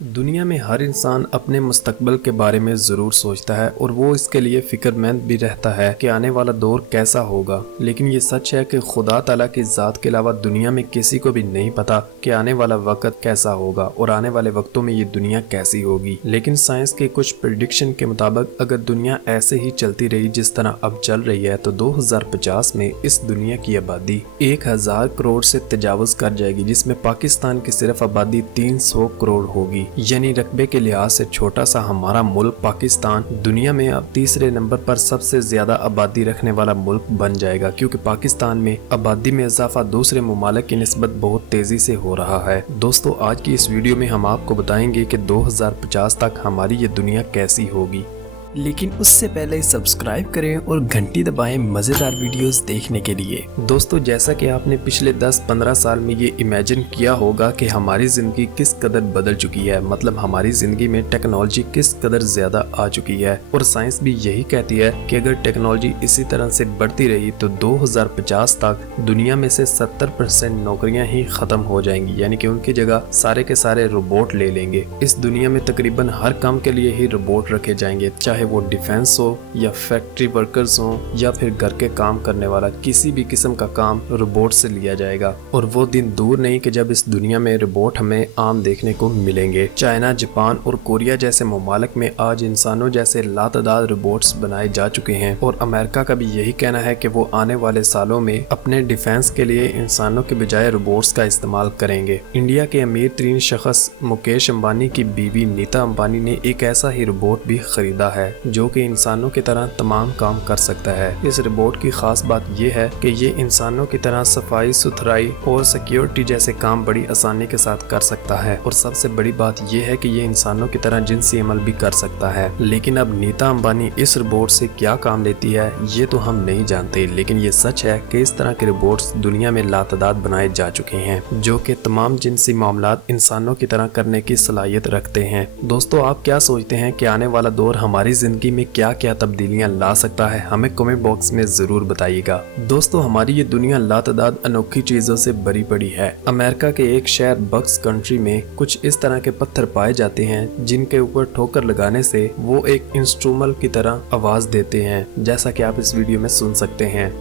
दुनिया में हर इंसान अपने मुस्तकबिल के बारे में ज़रूर सोचता है और वो इसके लिए फ़िक्रमंद भी रहता है कि आने वाला दौर कैसा होगा। लेकिन ये सच है कि खुदा ताला की ज़ात के अलावा दुनिया में किसी को भी नहीं पता कि आने वाला वक्त कैसा होगा और आने वाले वक्तों में ये दुनिया कैसी होगी। लेकिन साइंस के कुछ प्रेडिक्शन के मुताबिक अगर दुनिया ऐसे ही चलती रही जिस तरह अब चल रही है तो 2050 में इस दुनिया की आबादी 1000 करोड़ से तजावुज़ कर जाएगी, जिसमें पाकिस्तान की सिर्फ आबादी 300 करोड़ होगी। यानी रकबे के लिहाज से छोटा सा हमारा मुल्क पाकिस्तान दुनिया में अब तीसरे नंबर पर सबसे ज्यादा आबादी रखने वाला मुल्क बन जाएगा, क्योंकि पाकिस्तान में आबादी में इजाफा दूसरे ममालिक की निस्बत बहुत तेजी से हो रहा है। दोस्तों, आज की इस वीडियो में हम आपको बताएंगे कि 2050 तक हमारी ये दुनिया कैसी होगी। लेकिन उससे पहले सब्सक्राइब करें और घंटी दबाएं मज़ेदार वीडियोस देखने के लिए। दोस्तों, जैसा कि आपने पिछले 10-15 साल में ये इमेजिन किया होगा कि हमारी ज़िंदगी किस कदर बदल चुकी है, मतलब हमारी ज़िंदगी में टेक्नोलॉजी किस कदर ज़्यादा आ चुकी है। और साइंस भी यही कहती है कि अगर टेक्नोलॉजी इसी तरह से बढ़ती रही तो 2050 तक दुनिया में से 70% नौकरियाँ ही ख़त्म हो जाएंगी, यानी कि उनकी जगह सारे के सारे रोबोट ले लेंगे। इस दुनिया में तकरीबन हर काम के लिए ही रोबोट रखे जाएंगे, चाहे वो डिफेंस हो या फैक्ट्री वर्कर्स हो या फिर घर के काम करने वाला, किसी भी किस्म का काम रोबोट से लिया जाएगा। और वो दिन दूर नहीं कि जब इस दुनिया में रोबोट हमें आम देखने को मिलेंगे। चाइना, जापान और कोरिया जैसे ममालिक में आज इंसानों जैसे लातादाद रोबोट्स बनाए जा चुके हैं और अमेरिका का भी यही कहना है कि वो आने वाले सालों में अपने डिफेंस के लिए इंसानों के बजाय रोबोट्स का इस्तेमाल करेंगे। इंडिया के अमीर तरीन शख्स मुकेश अंबानी की बीवी नीता अंबानी ने एक ऐसा ही रोबोट भी खरीदा है जो कि इंसानों की तरह तमाम काम कर सकता है। इस रोबोट की खास बात यह है कि ये इंसानों की तरह सफाई सुथराई और सिक्योरिटी जैसे काम बड़ी आसानी के साथ कर सकता है। और सबसे बड़ी बात यह है कि ये इंसानों की तरह जिनसी अमल भी कर सकता है। लेकिन अब नीता अंबानी इस रोबोट से क्या काम लेती है ये तो हम नहीं जानते, लेकिन ये सच है कि इस तरह के रोबोट्स दुनिया में लातादाद बनाए जा चुके हैं जो कि तमाम जिनसी मामलात इंसानों की तरह करने की सलाहियत रखते हैं। दोस्तों, आप क्या सोचते हैं कि आने वाला दौर हमारी जिंदगी में क्या क्या तब्दीलियां ला सकता है? हमें कमेंट बॉक्स में जरूर बताइएगा। दोस्तों, हमारी ये दुनिया लातादाद अनोखी चीजों से भरी पड़ी है। अमेरिका के एक शहर बक्स कंट्री में कुछ इस तरह के पत्थर पाए जाते हैं जिनके ऊपर ठोकर लगाने से वो एक इंस्ट्रूमेंट की तरह आवाज देते हैं, जैसा कि आप इस वीडियो में सुन सकते हैं।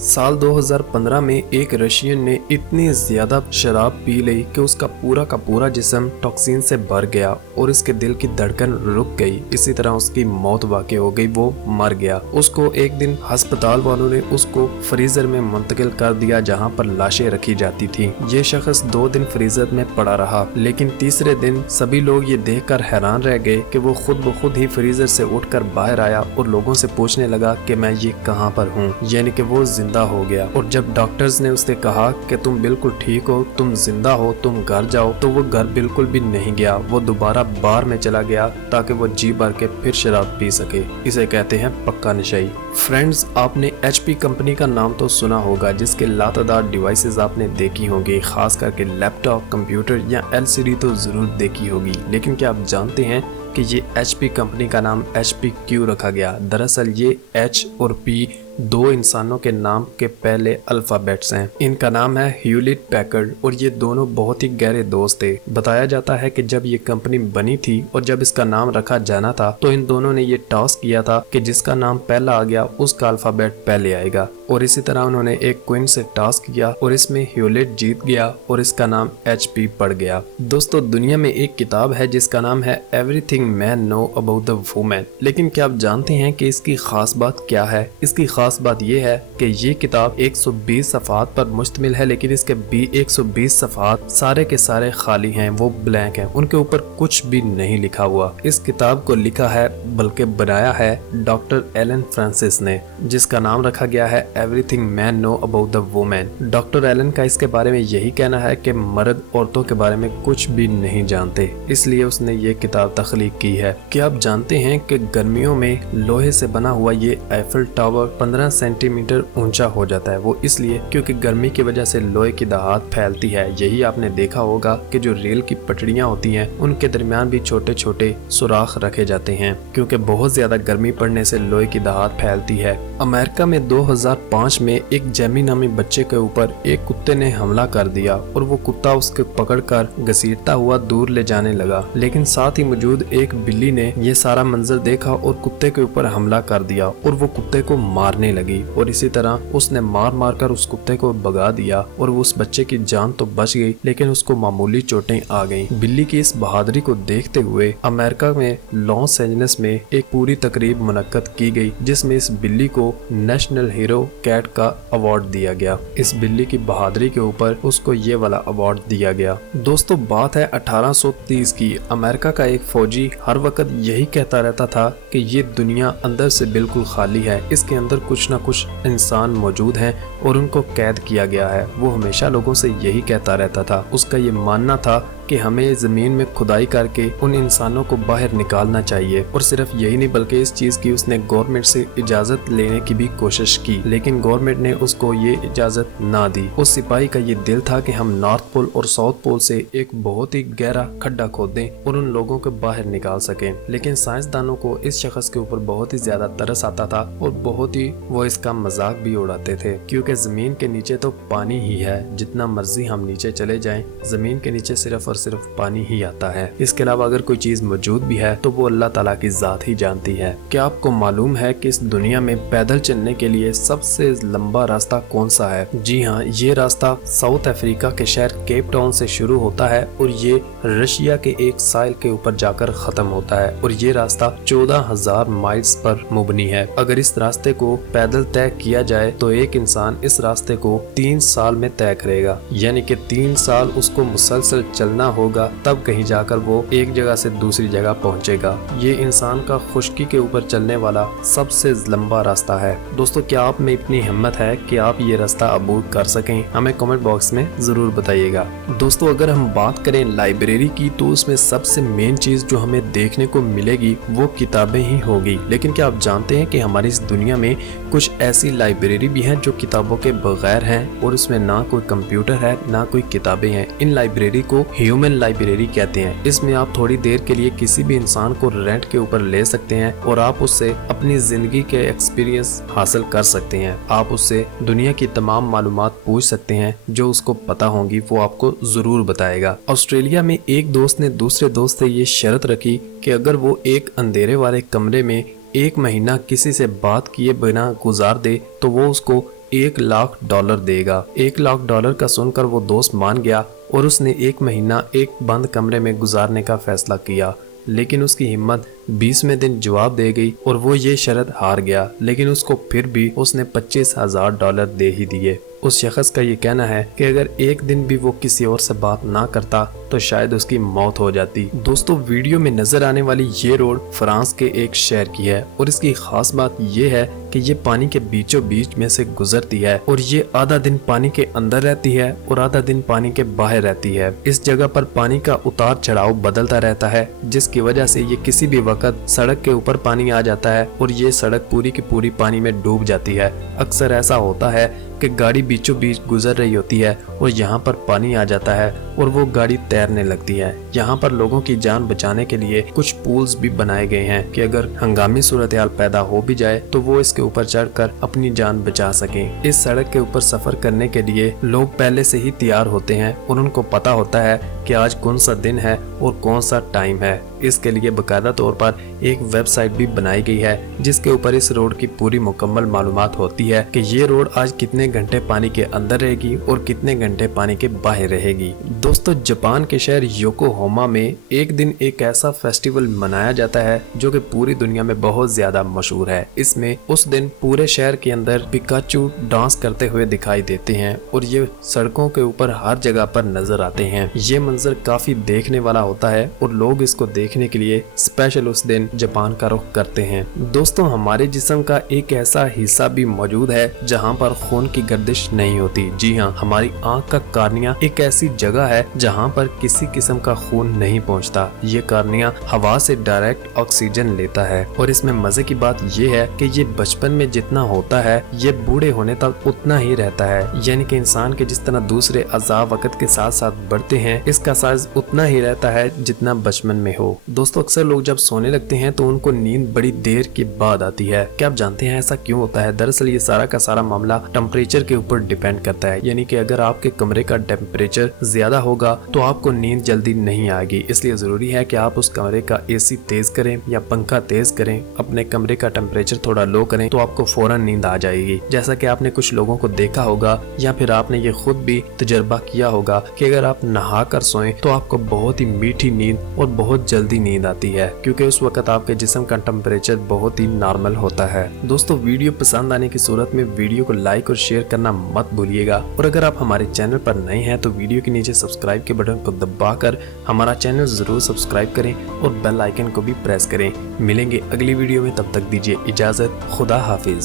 साल 2015 में एक रशियन ने इतनी ज्यादा शराब पी ली कि उसका पूरा का पूरा जिस्म टॉक्सिन से भर गया और इसके दिल की धड़कन रुक गई। इसी तरह उसकी मौत वाक़ई हो गई, वो मर गया। उसको एक दिन अस्पताल वालों ने उसको फ्रीजर में मुंतकिल कर दिया जहां पर लाशें रखी जाती थी। ये शख्स 2 दिन फ्रीजर में पड़ा रहा, लेकिन तीसरे दिन सभी लोग ये देखकर हैरान रह गए कि वो खुद ब खुद ही फ्रीजर से उठकर बाहर आया और लोगों से पूछने लगा कि मैं ये कहाँ पर हूँ, यानी कि वो जिंदा हो गया। और जब डॉक्टर्स ने उससे कहा कि तुम बिल्कुल ठीक हो, तुम जिंदा हो, तुम घर जाओ, तो वो घर बिल्कुल भी नहीं गया। वो दोबारा बार में चला गया ताकि वो जी भर के फिर शराब पी सके। इसे कहते हैं पक्का नशाई। फ्रेंड्स, आपने HP कंपनी का नाम तो सुना होगा, जिसके लातादार डिवाइसेस आपने देखी होंगी, खास करके लैपटॉप, कंप्यूटर या LCD तो जरूर देखी होगी। लेकिन क्या आप जानते हैं कि ये HP कंपनी का नाम HP क्यों रखा गया? दरअसल ये H और P 2 इंसानों के नाम के पहले अल्फाबेट्स हैं। इनका नाम है ह्यूलिट पैकर्ड और ये दोनों बहुत ही गहरे दोस्त थे। बताया जाता है कि जब ये कंपनी बनी थी और जब इसका नाम रखा जाना था तो इन दोनों ने ये टास्क किया था कि जिसका नाम पहला आ गया उसका अल्फाबेट पहले आएगा। और इसी तरह उन्होंने एक क्वीन से टास्क किया और इसमें ह्यूलिट जीत गया और इसका नाम HP पड़ गया। दोस्तों, दुनिया में एक किताब है जिसका नाम है everything man know about the women. लेकिन क्या आप जानते हैं कि इसकी खास बात क्या है? इसकी खास बात यह है कि ये किताब 120 सफ़हात पर मुश्तमिल है, लेकिन इसके 120 सफ़हात सारे के सारे खाली हैं, वो ब्लैंक हैं, उनके ऊपर कुछ भी नहीं लिखा हुआ। इस किताब को लिखा है बल्कि बनाया है डॉक्टर एलन फ्रांसिस ने, जिसका नाम रखा गया है everything man know about the women. Doctor Alan का इसके बारे में यही कहना है कि मर्द औरतों के बारे में कुछ भी नहीं जानते, इसलिए उसने ये किताब तख्लीक की है। क्या आप जानते हैं कि गर्मियों में लोहे से बना हुआ ये एफिल टावर 15 15 सेंटीमीटर ऊंचा हो जाता है। वो इसलिए क्योंकि गर्मी की वजह से लोहे की दहात फैलती है। यही आपने देखा होगा कि जो रेल की पटरियां होती हैं उनके दरमियान भी छोटे छोटे सुराख रखे जाते हैं, क्योंकि बहुत ज्यादा गर्मी पड़ने से लोहे की दहात फैलती है। अमेरिका में 2005 में एक जेमी नामी बच्चे के ऊपर एक कुत्ते ने हमला कर दिया और वो कुत्ता उसके पकड़कर घसीटता हुआ दूर ले जाने लगा, लेकिन साथ ही मौजूद एक बिल्ली ने ये सारा मंजर देखा और कुत्ते के ऊपर हमला कर दिया और वो कुत्ते को मारने लगी। और इसी तरह उसने मार मार कर उस कुत्ते को भगा दिया और उस बच्चे की जान तो बच गई, लेकिन उसको मामूली चोटें आ गईं। बिल्ली की इस बहादुरी को देखते हुए अमेरिका में लॉस एंजलिस में एक पूरी तकरीब मुनक्कद की गई, जिसमें इस बिल्ली को नेशनल हीरो कैट का अवार्ड दिया गया। इस बिल्ली की बहादुरी के ऊपर उसको ये वाला अवार्ड दिया गया। दोस्तों, बात है 1830 की। अमेरिका का एक फौजी हर वक्त यही कहता रहता था कि ये दुनिया अंदर से बिल्कुल खाली है, इसके अंदर कुछ ना कुछ इंसान मौजूद हैं और उनको कैद किया गया है। वो हमेशा लोगों से यही कहता रहता था। उसका ये मानना था कि हमें जमीन में खुदाई करके उन इंसानों को बाहर निकालना चाहिए। और सिर्फ यही नहीं बल्कि इस चीज की उसने गवर्नमेंट से इजाजत लेने की भी कोशिश की, लेकिन गवर्नमेंट ने उसको ये इजाजत ना दी। उस सिपाही का ये दिल था कि हम नॉर्थ पोल और साउथ पोल से एक बहुत ही गहरा खड्डा खोदें और उन लोगों को बाहर निकाल सकें। लेकिन साइंसदानों को इस शख्स के ऊपर बहुत ही ज्यादा तरस आता था और बहुत ही वो इसका मजाक भी उड़ाते थे, क्योंकि जमीन के नीचे तो पानी ही है। जितना मर्जी हम नीचे चले जाएं, जमीन के नीचे सिर्फ और सिर्फ पानी ही आता है। इसके अलावा अगर कोई चीज मौजूद भी है तो वो अल्लाह ताला की जात ही जानती है। क्या आपको मालूम है कि इस दुनिया में पैदल चलने के लिए सबसे लंबा रास्ता कौन सा है? जी हाँ, ये रास्ता साउथ अफ्रीका के शहर केप टाउन से शुरू होता है और ये रशिया के एक साइल के ऊपर जाकर खत्म होता है। और ये रास्ता 14,000 माइल्स पर मुबनी है। अगर इस रास्ते को पैदल तय किया जाए तो एक इंसान इस रास्ते को 3 साल में तय करेगा, यानी कि 3 साल उसको मुसलसल चलना होगा, तब कहीं जाकर वो एक जगह से दूसरी जगह पहुंचेगा। ये इंसान का खुश्की के ऊपर चलने वाला सबसे लंबा रास्ता है। दोस्तों, क्या आप में इतनी हिम्मत है कि आप ये रास्ता अबूर कर सकें? हमें कमेंट बॉक्स में जरूर बताइएगा। दोस्तों, अगर हम बात करें लाइब्रेरी की तो उसमें सबसे मेन चीज जो हमें देखने को मिलेगी वो किताबें ही होगी। लेकिन क्या आप जानते हैं कि हमारी इस दुनिया में कुछ ऐसी लाइब्रेरी भी हैं जो किताबों के बगैर हैं और उसमें ना कोई कंप्यूटर है ना कोई किताबें हैं। इन लाइब्रेरी को ह्यूमन लाइब्रेरी कहते हैं। इसमें आप थोड़ी देर के लिए किसी भी इंसान को रेंट के ऊपर ले सकते हैं और आप उससे अपनी जिंदगी के एक्सपीरियंस हासिल कर सकते हैं। आप उससे दुनिया की तमाम मालूमात पूछ सकते हैं, जो उसको पता होंगी वो आपको जरूर बताएगा। ऑस्ट्रेलिया में एक दोस्त ने दूसरे दोस्त से ये शर्त रखी कि अगर वो एक अंधेरे वाले कमरे में 1 महीना किसी से बात किए बिना गुजार दे तो वो उसको $1,00,000 देगा। $1,00,000 का सुनकर वो दोस्त मान गया और उसने 1 महीना एक बंद कमरे में गुजारने का फैसला किया। लेकिन उसकी हिम्मत 20वें दिन जवाब दे गई और वो ये शर्त हार गया, लेकिन उसको फिर भी उसने $25,000 दे ही दिए। उस शख्स का ये कहना है कि अगर एक दिन भी वो किसी और से बात ना करता तो शायद उसकी मौत हो जाती। दोस्तों, वीडियो में नजर आने वाली ये रोड फ्रांस के एक शहर की है और इसकी खास बात ये है कि ये पानी के बीचों बीच में से गुजरती है और ये आधा दिन पानी के अंदर रहती है और आधा दिन पानी के बाहर रहती है। इस जगह पर पानी का उतार चढ़ाव बदलता रहता है, जिसकी वजह से ये किसी भी वक्त सड़क के ऊपर पानी आ जाता है और ये सड़क पूरी की पूरी पानी में डूब जाती है। अक्सर ऐसा होता है कि गाड़ी बीचों बीच गुजर रही होती है और यहाँ पर पानी आ जाता है और वो गाड़ी तैरने लगती है। यहाँ पर लोगों की जान बचाने के लिए कुछ पूल्स भी बनाए गए हैं कि अगर हंगामी सूरत-ए-हाल पैदा हो भी जाए तो वो इसके ऊपर चढ़कर अपनी जान बचा सकें। इस सड़क के ऊपर सफर करने के लिए लोग पहले से ही तैयार होते हैं और उनको पता होता है कि आज कौन सा दिन है और कौन सा टाइम है। इसके लिए बाकायदा तौर पर एक वेबसाइट भी बनाई गई है जिसके ऊपर इस रोड की पूरी मुकम्मल मालूमात होती है कि ये रोड आज कितने घंटे पानी के अंदर रहेगी और कितने घंटे पानी के बाहर रहेगी। दोस्तों, जापान के शहर योकोहामा में एक दिन एक ऐसा फेस्टिवल मनाया जाता है जो कि पूरी दुनिया में बहुत ज्यादा मशहूर है। इसमें उस दिन पूरे शहर के अंदर पिकाचू डांस करते हुए दिखाई देते हैं और ये सड़कों के ऊपर हर जगह पर नजर आते हैं। ये मंजर काफी देखने वाला होता है और लोग इसको देख देखने के लिए स्पेशल उस दिन जापान का रुख करते हैं। दोस्तों, हमारे जिस्म का एक ऐसा हिस्सा भी मौजूद है जहाँ पर खून की गर्दिश नहीं होती। जी हाँ, हमारी आँख का कार्निया एक ऐसी जगह है जहाँ पर किसी किस्म का खून नहीं पहुँचता। ये कार्निया हवा से डायरेक्ट ऑक्सीजन लेता है और इसमें मजे की बात ये है कि ये बचपन में जितना होता है ये बूढ़े होने तक उतना ही रहता है। यानी कि इंसान के जिस तरह दूसरे अज़ा वक्त के साथ साथ बढ़ते हैं, इसका साइज उतना ही रहता है जितना बचपन में हो। दोस्तों, अक्सर लोग जब सोने लगते हैं तो उनको नींद बड़ी देर के बाद आती है। क्या आप जानते हैं ऐसा क्यों होता है? दरअसल ये सारा का सारा मामला टेम्परेचर के ऊपर डिपेंड करता है। यानी कि अगर आपके कमरे का टेम्परेचर ज्यादा होगा तो आपको नींद जल्दी नहीं आएगी। इसलिए जरूरी है कि आप उस कमरे का एसी तेज करें या पंखा तेज करें, अपने कमरे का टेम्परेचर थोड़ा लो करें तो आपको फौरन नींद आ जाएगी। जैसा कि आपने कुछ लोगों को देखा होगा या फिर आपने ये खुद भी तजर्बा किया होगा कि अगर आप नहा कर सोएं तो आपको बहुत ही मीठी नींद और बहुत जल्दी नींद आती है, क्योंकि उस वक्त आपके जिस्म का टेम्परेचर बहुत ही नॉर्मल होता है। दोस्तों, वीडियो पसंद आने की सूरत में वीडियो को लाइक और शेयर करना मत भूलिएगा। और अगर आप हमारे चैनल पर नए हैं तो वीडियो के नीचे सब्सक्राइब के बटन को दबाकर हमारा चैनल जरूर सब्सक्राइब करें और बेल आइकन को भी प्रेस करें। मिलेंगे अगली वीडियो में, तब तक दीजिए इजाजत। खुदा हाफिज।